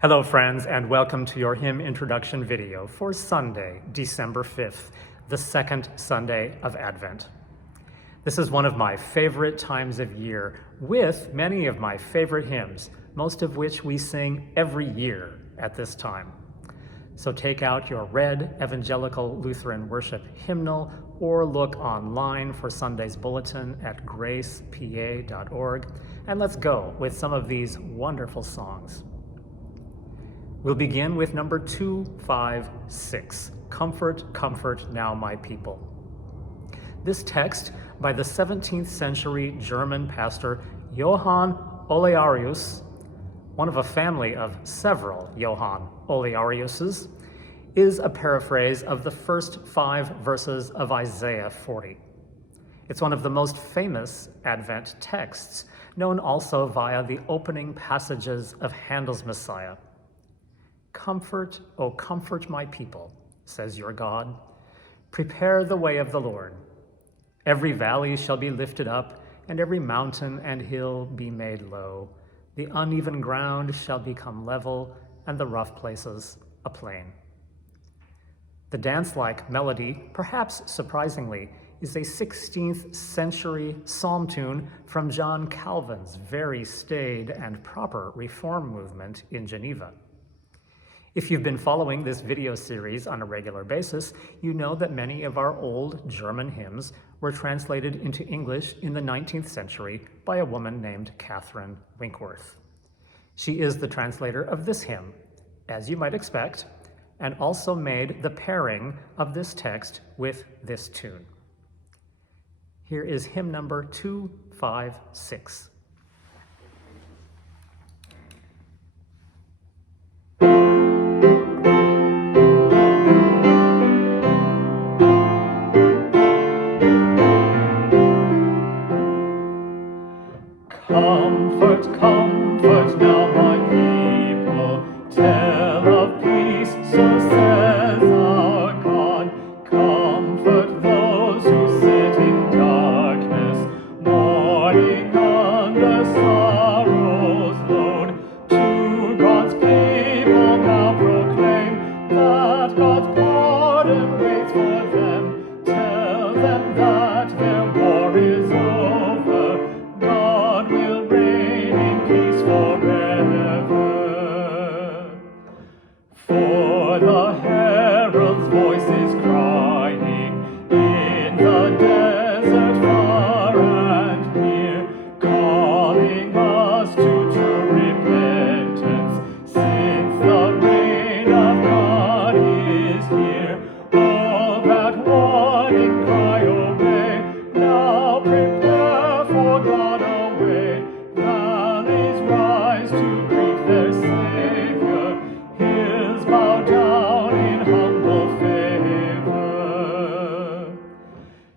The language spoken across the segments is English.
Hello friends, and welcome to your hymn introduction video for Sunday, December 5th, the second Sunday of Advent. This is one of my favorite times of year, with many of my favorite hymns, most of which we sing every year at this time. So take out your red Evangelical Lutheran Worship hymnal or look online for Sunday's bulletin at gracepa.org, and let's go with some of these wonderful songs. We'll begin with number 256, Comfort, Comfort Now My People. This text by the 17th century German pastor Johann Olearius, one of a family of several Johann Oleariuses, is a paraphrase of the first 5 verses of Isaiah 40. It's one of the most famous Advent texts, known also via the opening passages of Handel's Messiah. Comfort, O comfort my people, says your God. Prepare the way of the Lord. Every valley shall be lifted up, and every mountain and hill be made low. The uneven ground shall become level, and the rough places a plain. The dance-like melody, perhaps surprisingly, is a 16th century psalm tune from John Calvin's very staid and proper Reform movement in Geneva. If you've been following this video series on a regular basis, you know that many of our old German hymns were translated into English in the 19th century by a woman named Catherine Winkworth. She is the translator of this hymn, as you might expect, and also made the pairing of this text with this tune. Here is hymn number 256. Comfort, comfort now my people, tell of peace, so says our God. Comfort those who sit in darkness, mourning under sorrow's load. To God's people now proclaim that God's pardon waits for them. Tell them that their war is over. God will reign in peace forever. For the herald's voice is crying in the desert far and near, calling us to true repentance, since the reign of God is here. Oh, that warning cry obey, now prepare for God away. Valleys rise to greet their Savior, hills bow down in humble favor.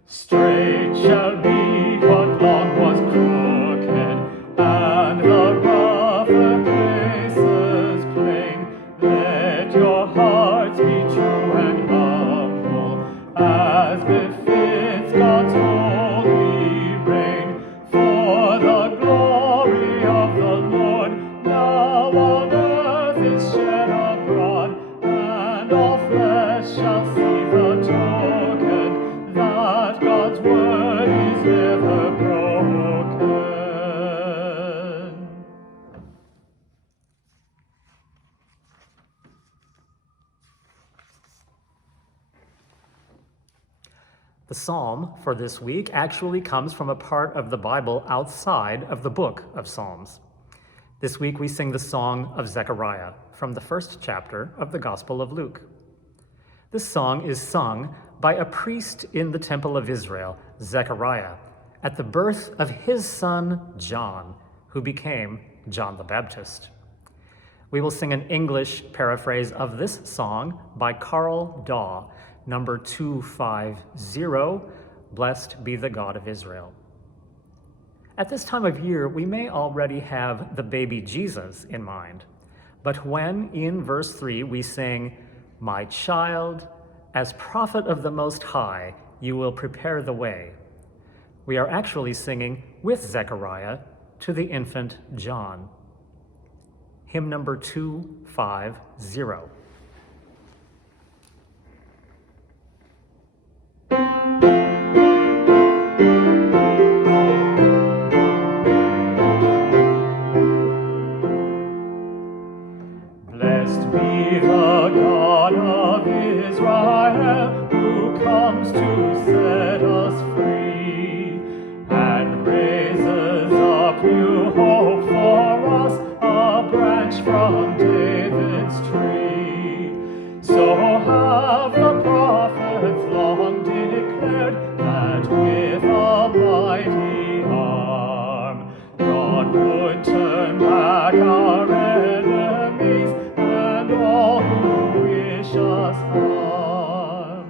Straight shall be what long was crooked, and the rougher places plain. Let your hearts be true and humble, as befits God's holy reign. For the glory of the Lord now on earth is shed abroad, and all flesh shall see the token that God's word is never broken. The psalm for this week actually comes from a part of the Bible outside of the book of Psalms. This week we sing the song of Zechariah from the first chapter of the Gospel of Luke. This song is sung by a priest in the Temple of Israel, Zechariah, at the birth of his son John, who became John the Baptist. We will sing an English paraphrase of this song by Carl Daw, number 250, Blessed Be the God of Israel. At this time of year, we may already have the baby Jesus in mind, but when in verse 3 we sing, My child, as prophet of the Most High, you will prepare the way, we are actually singing with Zechariah to the infant John. hymn number 250. Blessed be the God of Israel, who comes to set us free, and raises up new hope for us, a branch from David's tree. So have the prophets long declared that with a mighty arm God would turn back our enemies and all who wish us harm.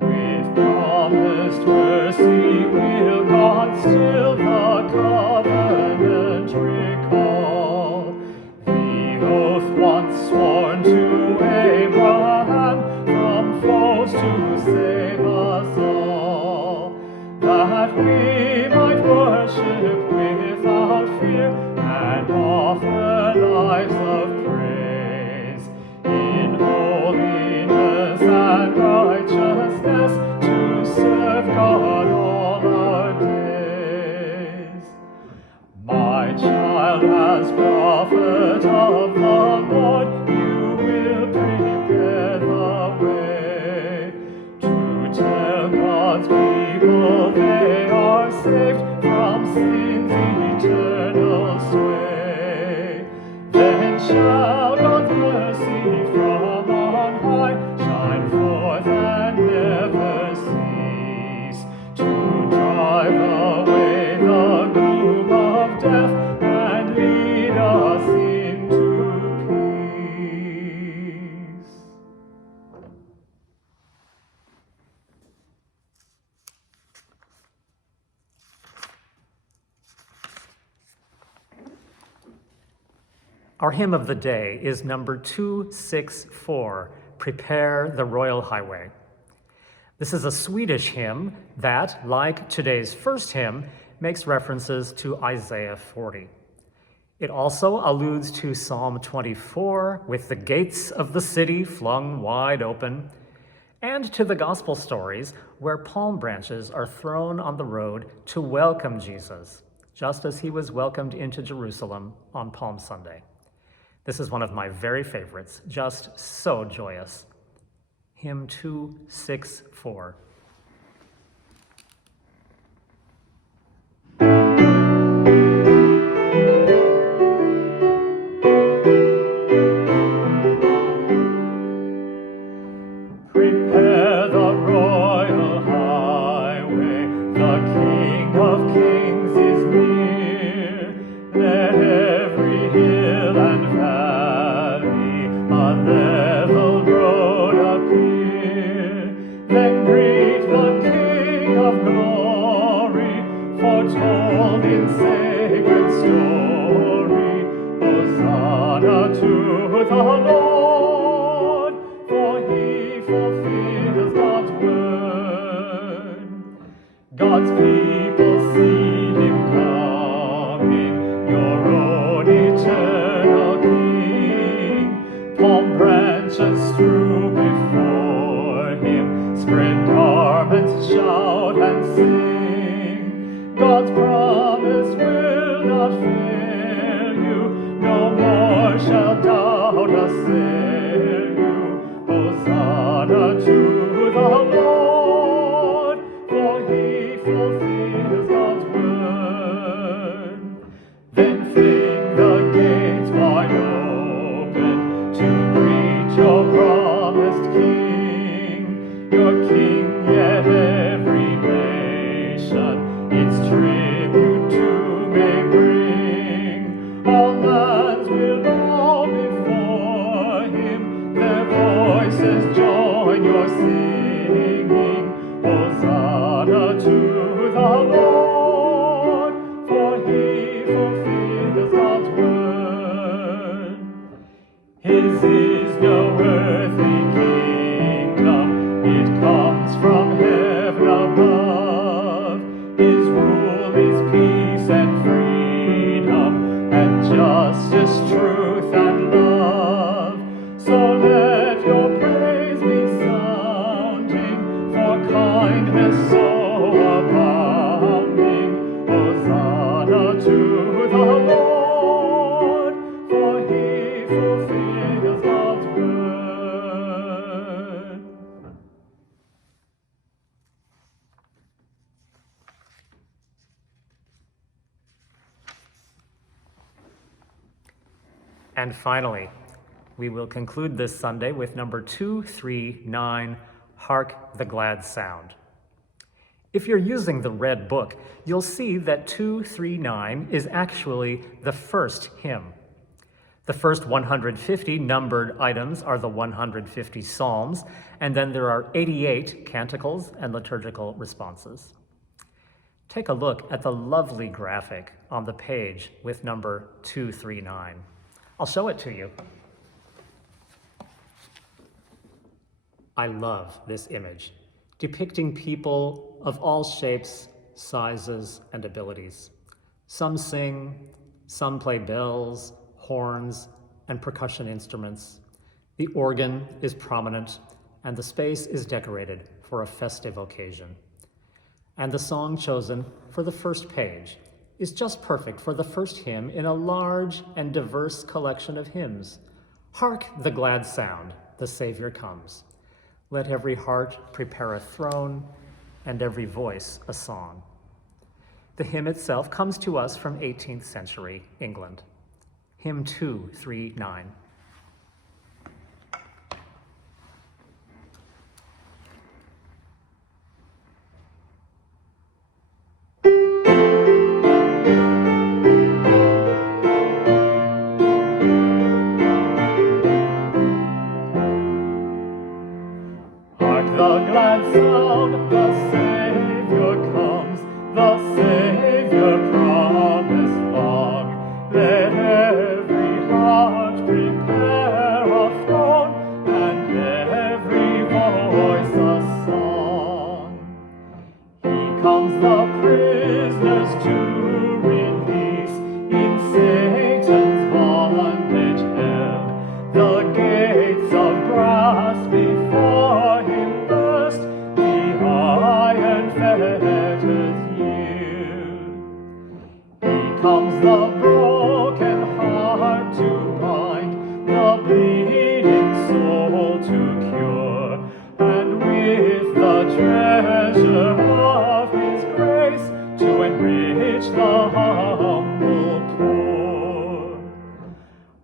With promised mercy will God still the covenant recall, the oath once sworn to Abraham from foes to save us all, that we might worship without fear and offer lives of praise in holiness and righteousness to serve God all our days. My child, as prophet of the Lord, you will prepare the way to tell God's people they are saved from sin's eternal sway. Then shall God's mercy from on high shine forth and never cease, to drive away the gloom of death and lead us into peace. Our hymn of the day is number 264, Prepare the Royal Highway. This is a Swedish hymn that, like today's first hymn, makes references to Isaiah 40. It also alludes to Psalm 24, with the gates of the city flung wide open, and to the gospel stories where palm branches are thrown on the road to welcome Jesus, just as he was welcomed into Jerusalem on Palm Sunday. This is one of my very favorites, just so joyous. Hymn 264. Prepare the royal highway, the King of Kings is near. Let every hill and valley a level road appear. Then greet the King of glory, foretold in sacred story. Hosanna to the Lord, for he fulfills God's word. God's people see him coming, your own eternal King. Palm branches strew before him, spread garments, shout and sing. God's promise will not fail you, no more shall doubt assail you. Hosanna to the Lord, for he fulfills God's word. Then fling the gates wide open to greet your promised King, your King, yet every nation its tribute to may bring. All lands will bow before him, And finally, we will conclude this Sunday with number 239, Hark the Glad Sound. If you're using the red book, you'll see that 239 is actually the first hymn. The first 150 numbered items are the 150 psalms, and then there are 88 canticles and liturgical responses. Take a look at the lovely graphic on the page with number 239. I'll show it to you. I love this image, depicting people of all shapes, sizes, and abilities. Some sing, some play bells, horns, and percussion instruments. The organ is prominent, and the space is decorated for a festive occasion. And the song chosen for the first page is just perfect for the first hymn in a large and diverse collection of hymns. Hark the glad sound, the Savior comes. Let every heart prepare a throne, and every voice a song. The hymn itself comes to us from 18th century England. Hymn 239. Hark the glad sound, the Savior comes, the Savior promised long. Let every heart prepare a throne, and every voice a song. He comes the prisoners to release, in Satan's bondage held. The gates of brass before him burst, the iron fetters yield. He comes the broken heart to bind, the bleeding soul to cure, and with the treasure of his grace to enrich the humble poor.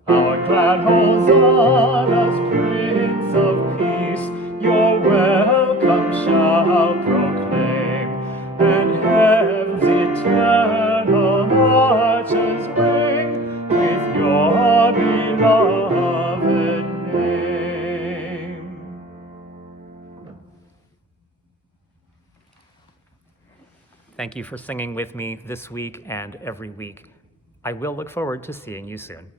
Our glad hosannas, Prince of Peace, your welcome shall proclaim, and heaven's eternal arches ring with your beloved name. Thank you for singing with me this week and every week. I will look forward to seeing you soon.